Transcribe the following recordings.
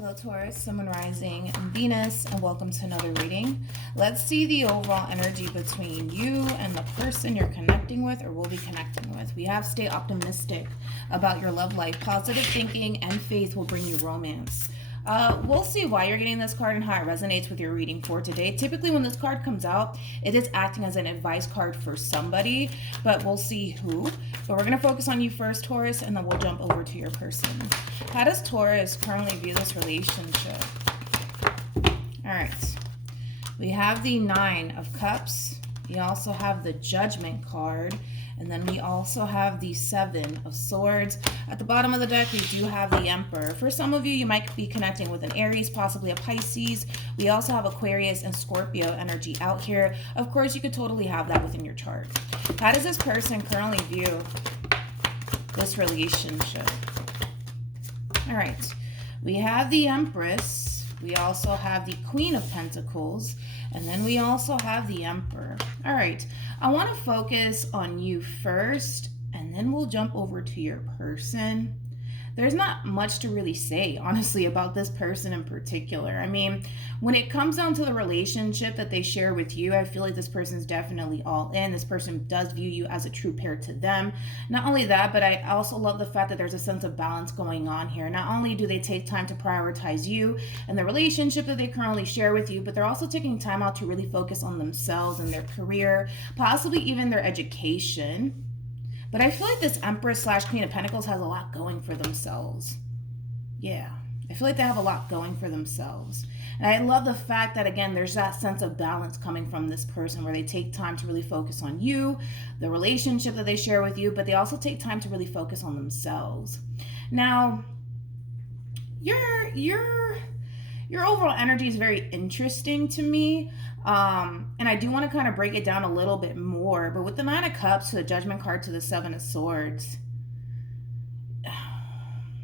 Hello Taurus, Sun, Moon, Rising, and Venus, and welcome to another reading. Let's see the overall energy between you and the person you're connecting with or will be connecting with. We have stay optimistic about your love life. Positive thinking and faith will bring you romance. We'll see why you're getting this card and how it resonates with your reading for today. Typically when this card comes out, it is acting as an advice card for somebody, but we'll see who. But we're going to focus on you first, Taurus, and then we'll jump over to your person. How does Taurus currently view this relationship? All right. We have the Nine of Cups. We also have the Judgment card. And then we also have the Seven of Swords. At the bottom of the deck, we do have the Emperor. For some of you, you might be connecting with an Aries, possibly a Pisces. We also have Aquarius and Scorpio energy out here. Of course, you could totally have that within your chart. How does this person currently view this relationship? All right. We have the Empress. We also have the Queen of Pentacles. And then we also have the Emperor. All right. I want to focus on you first, and then we'll jump over to your person. There's not much to really say, honestly, about this person in particular. I mean, when it comes down to the relationship that they share with you, I feel like this person is definitely all in. This person does view you as a true pair to them. Not only that, but I also love the fact that there's a sense of balance going on here. Not only do they take time to prioritize you and the relationship that they currently share with you, but they're also taking time out to really focus on themselves and their career, possibly even their education. But I feel like this Empress / Queen of Pentacles has a lot going for themselves. Yeah, I feel like they have a lot going for themselves. And I love the fact that, again, there's that sense of balance coming from this person where they take time to really focus on you, the relationship that they share with you, but they also take time to really focus on themselves. Now, your overall energy is very interesting to me. And I do want to kind of break it down a little bit more, but with the Nine of Cups to the Judgment card to the Seven of Swords,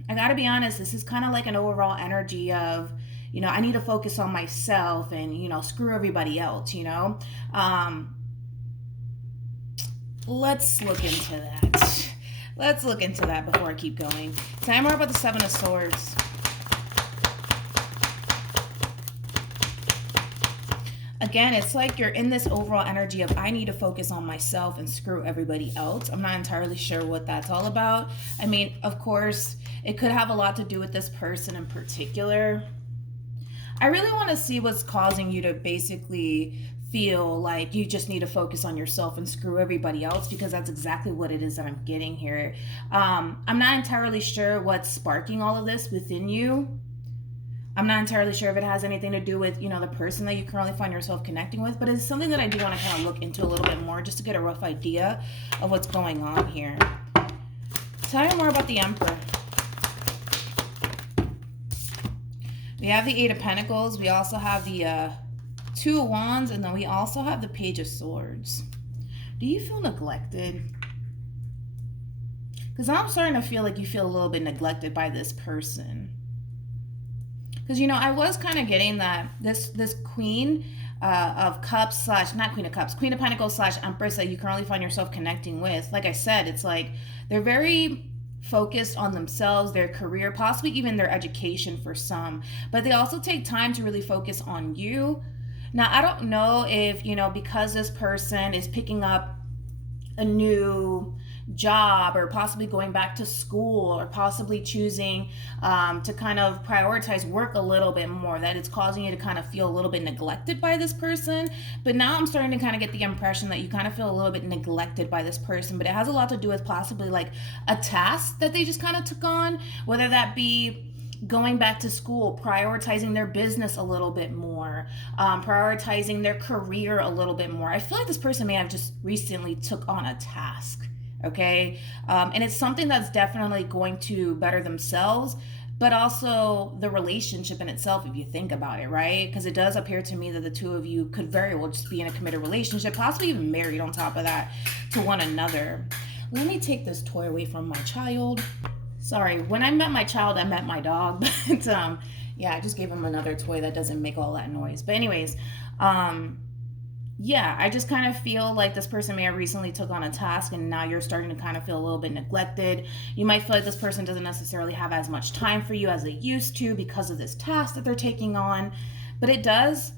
I gotta be honest, this is kind of like an overall energy of, you know, I need to focus on myself and, you know, screw everybody else, you know. Let's look into that. Let's look into that before I keep going. Tell me more about the Seven of Swords. Again, it's like you're in this overall energy of I need to focus on myself and screw everybody else. I'm not entirely sure what that's all about. I mean, of course, it could have a lot to do with this person in particular. I really want to see what's causing you to basically feel like you just need to focus on yourself and screw everybody else, because that's exactly what it is that I'm getting here. I'm not entirely sure what's sparking all of this within you. I'm not entirely sure if it has anything to do with, you know, the person that you currently find yourself connecting with, but it's something that I do want to kind of look into a little bit more just to get a rough idea of what's going on here. Tell me more about the Emperor. We have the Eight of Pentacles. We also have the Two of Wands, and then we also have the Page of Swords. Do you feel neglected? Because I'm starting to feel like you feel a little bit neglected by this person. Because, you know, I was kind of getting that this Queen of Cups / not Queen of Cups, Queen of Pentacles / Empress that you currently find yourself connecting with. Like I said, it's like they're very focused on themselves, their career, possibly even their education for some. But they also take time to really focus on you. Now, I don't know if, you know, because this person is picking up a new job or possibly going back to school or possibly choosing to kind of prioritize work a little bit more, that it's causing you to kind of feel a little bit neglected by this person. But now I'm starting to kind of get the impression that you kind of feel a little bit neglected by this person, but it has a lot to do with possibly like a task that they just kind of took on, whether that be going back to school, prioritizing their business a little bit more, prioritizing their career a little bit more. I feel like this person may have just recently took on a task. Okay. And it's something that's definitely going to better themselves, but also the relationship in itself, if you think about it, right? Because it does appear to me that the two of you could very well just be in a committed relationship, possibly even married on top of that to one another. Let me take this toy away from my child. Sorry, when I met my child, I met my dog, but yeah, I just gave him another toy that doesn't make all that noise. But anyways, Yeah, I just kind of feel like this person may have recently took on a task and now you're starting to kind of feel a little bit neglected. You might feel like this person doesn't necessarily have as much time for you as they used to because of this task that they're taking on. But it does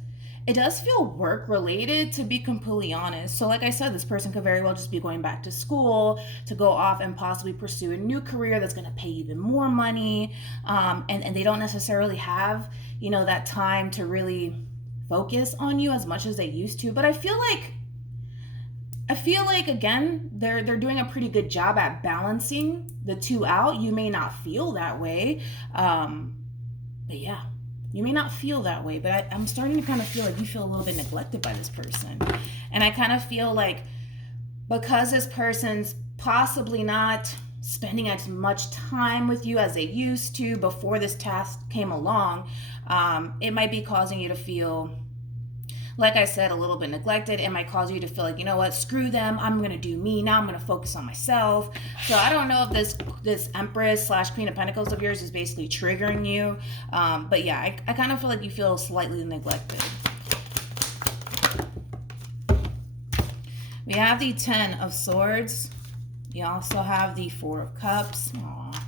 feel work related, to be completely honest. So like I said, this person could very well just be going back to school to go off and possibly pursue a new career that's going to pay even more money. And they don't necessarily have, that time to really focus on you as much as they used to. But I feel like again, they're doing a pretty good job at balancing the two out. You may not feel that way. But yeah, you may not feel that way, but I'm starting to kind of feel like you feel a little bit neglected by this person. And I kind of feel like because this person's possibly not spending as much time with you as they used to before this task came along, it might be causing you to feel, like I said, a little bit neglected. It might cause you to feel like, you know what, screw them. I'm going to do me. Now I'm going to focus on myself. So I don't know if this Empress / Queen of Pentacles of yours is basically triggering you. But yeah, I kind of feel like you feel slightly neglected. We have the 10 of Swords. We also have the 4 of Cups. Aww.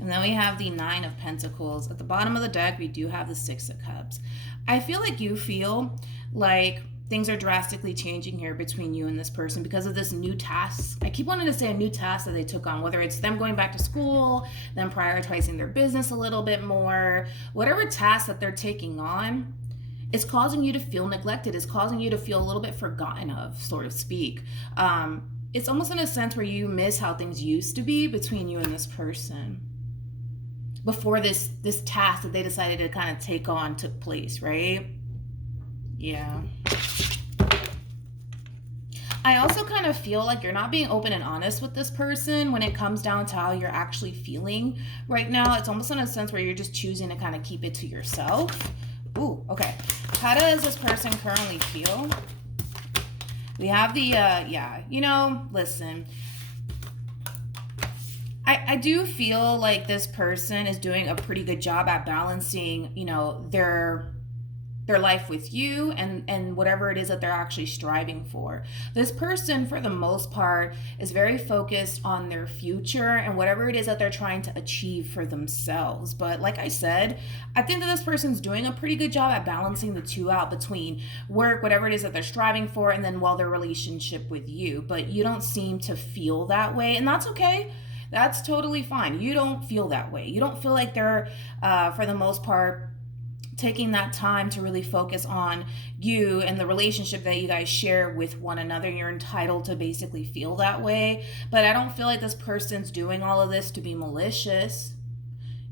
And then we have the 9 of Pentacles. At the bottom of the deck, we do have the 6 of Cups. I feel like you feel like things are drastically changing here between you and this person because of this new task. I keep wanting to say a new task that they took on, whether it's them going back to school, them prioritizing their business a little bit more, whatever task that they're taking on, it's causing you to feel neglected. It's causing you to feel a little bit forgotten of, so to speak. It's almost in a sense where you miss how things used to be between you and this person before this task that they decided to kind of take on took place, right? Yeah. I also kind of feel like you're not being open and honest with this person when it comes down to how you're actually feeling right now. It's almost in a sense where you're just choosing to kind of keep it to yourself. Ooh, okay. How does this person currently feel? We have the, listen. I do feel like this person is doing a pretty good job at balancing, their life with you and whatever it is that they're actually striving for. This person, for the most part, is very focused on their future and whatever it is that they're trying to achieve for themselves. But like I said, I think that this person's doing a pretty good job at balancing the two out between work, whatever it is that they're striving for, and then their relationship with you. But you don't seem to feel that way, and that's okay. That's totally fine. You don't feel that way. You don't feel like they're, for the most part, taking that time to really focus on you and the relationship that you guys share with one another. You're entitled to basically feel that way. But I don't feel like this person's doing all of this to be malicious.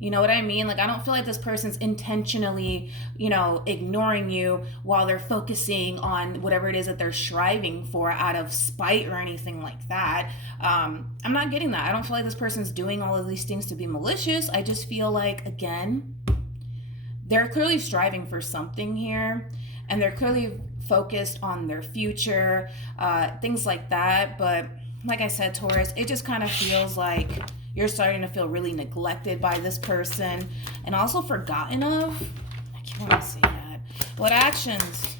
You know what I mean? Like, I don't feel like this person's intentionally, ignoring you while they're focusing on whatever it is that they're striving for out of spite or anything like that. I'm not getting that. I don't feel like this person's doing all of these things to be malicious. I just feel like, again, they're clearly striving for something here, and they're clearly focused on their future, things like that. But like I said, Taurus, it just kind of feels like you're starting to feel really neglected by this person and also forgotten of. I keep wanting to say that. What actions?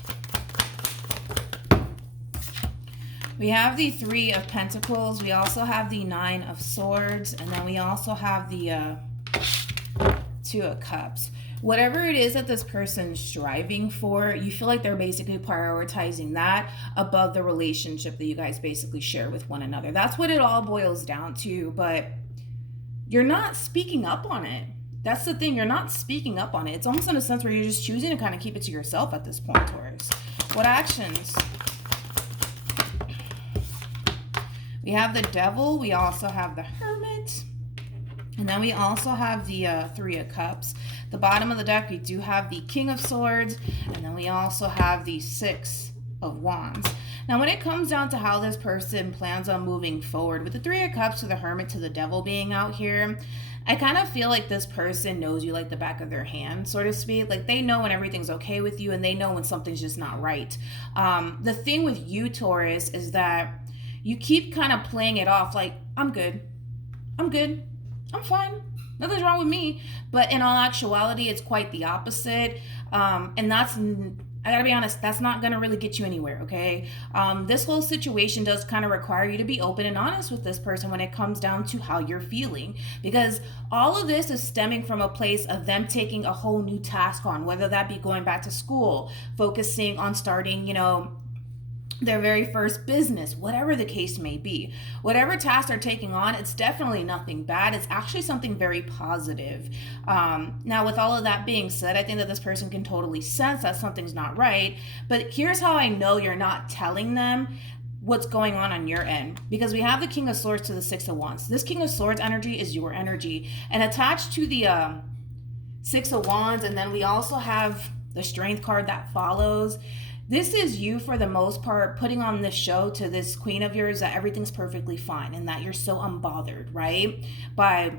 We have the 3 of Pentacles. We also have the 9 of Swords. And then we also have the 2 of Cups. Whatever it is that this person's striving for, you feel like they're basically prioritizing that above the relationship that you guys basically share with one another. That's what it all boils down to, but you're not speaking up on it. That's the thing. You're not speaking up on it. It's almost in a sense where you're just choosing to kind of keep it to yourself at this point, Taurus. What actions? We have the Devil. We also have the Hermit. And then we also have the 3 of Cups. The bottom of the deck, we do have the King of Swords, and then we also have the 6 of Wands. Now, when it comes down to how this person plans on moving forward, with the 3 of Cups to the Hermit to the Devil being out here, I kind of feel like this person knows you like the back of their hand, so to speak. Like, they know when everything's okay with you, and they know when something's just not right. The thing with you, Taurus, is that you keep kind of playing it off like, I'm good. I'm fine. Nothing's wrong with me. But in all actuality, it's quite the opposite. And that's, I gotta be honest, that's not gonna really get you anywhere, okay? This whole situation does kind of require you to be open and honest with this person when it comes down to how you're feeling. Because all of this is stemming from a place of them taking a whole new task on, whether that be going back to school, focusing on starting, their very first business, whatever the case may be. Whatever task they're taking on, it's definitely nothing bad. It's actually something very positive. Now, with all of that being said, I think that this person can totally sense that something's not right. But here's how I know you're not telling them what's going on your end, because we have the King of Swords to the Six of Wands. This King of Swords energy is your energy, and attached to the Six of Wands, and then we also have the Strength card that follows. This is you, for the most part, putting on this show to this queen of yours that everything's perfectly fine and that you're so unbothered, right? By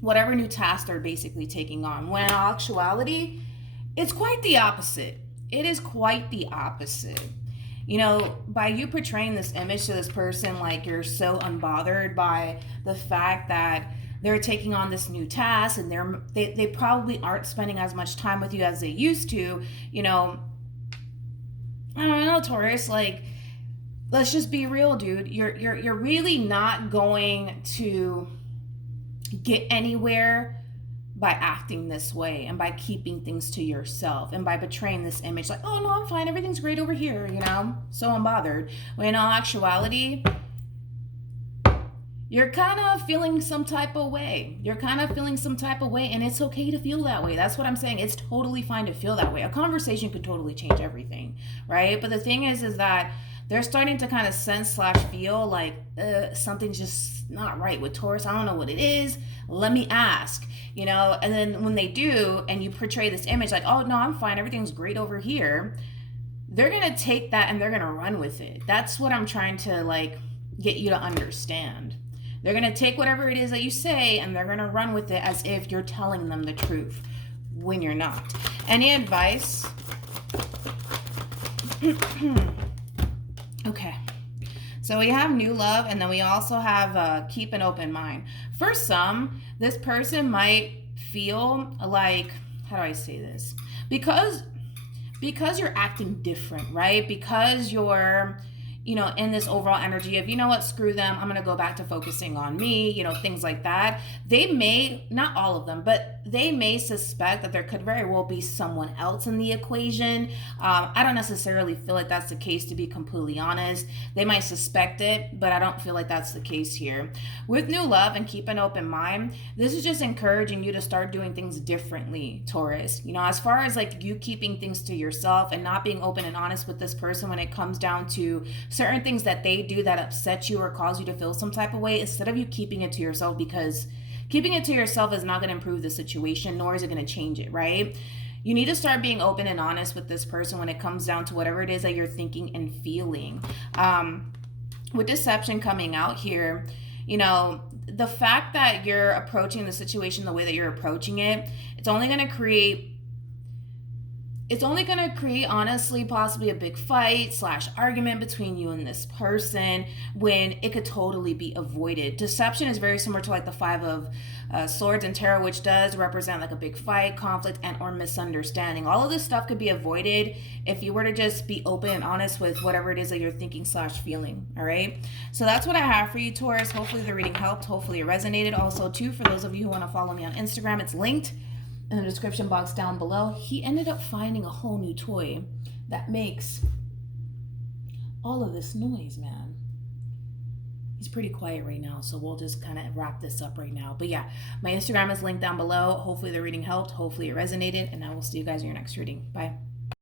whatever new task they're basically taking on. When in actuality, it's quite the opposite. It is quite the opposite. By you portraying this image to this person like you're so unbothered by the fact that they're taking on this new task and they probably aren't spending as much time with you as they used to, I don't know, Taurus, let's just be real, dude. You're really not going to get anywhere by acting this way and by keeping things to yourself and by betraying this image like, oh no, I'm fine, everything's great over here, so unbothered. When in all actuality, you're kind of feeling some type of way. And it's okay to feel that way. That's what I'm saying. It's totally fine to feel that way. A conversation could totally change everything, right? But the thing is that they're starting to kind of sense / feel like something's just not right with Taurus. I don't know what it is. Let me ask, and then when they do, and you portray this image like, oh no, I'm fine, everything's great over here, they're going to take that and they're going to run with it. That's what I'm trying to get you to understand. They're going to take whatever it is that you say and they're going to run with it as if you're telling them the truth when you're not. Any advice? Okay. So we have new love, and then we also have keep an open mind. For some, this person might feel like, how do I say this? Because you're acting different, right? Because you're in this overall energy of, what, screw them, I'm going to go back to focusing on me, things like that. They may, not all of them, but they may suspect that there could very well be someone else in the equation. I don't necessarily feel like that's the case, to be completely honest. They might suspect it, but I don't feel like that's the case here. With new love and keep an open mind, this is just encouraging you to start doing things differently, Taurus. As far as you keeping things to yourself and not being open and honest with this person when it comes down to certain things that they do that upset you or cause you to feel some type of way, instead of you keeping it to yourself, because keeping it to yourself is not going to improve the situation, nor is it going to change it, right? You need to start being open and honest with this person when it comes down to whatever it is that you're thinking and feeling. With deception coming out here, the fact that you're approaching the situation the way that you're approaching it, it's only going to create, honestly, possibly a big fight / argument between you and this person, when it could totally be avoided. Deception is very similar to the Five of Swords in tarot, which does represent a big fight, conflict, and or misunderstanding. All of this stuff could be avoided if you were to just be open and honest with whatever it is that you're thinking / feeling. All right. So that's what I have for you, Taurus. Hopefully the reading helped. Hopefully it resonated. Also, too, for those of you who want to follow me on Instagram, it's linked in the description box down below. He ended up finding a whole new toy that makes all of this noise, man. He's pretty quiet right now, so we'll just kind of wrap this up right now. But yeah, my Instagram is linked down below. Hopefully the reading helped. Hopefully it resonated, and I will see you guys in your next reading. Bye.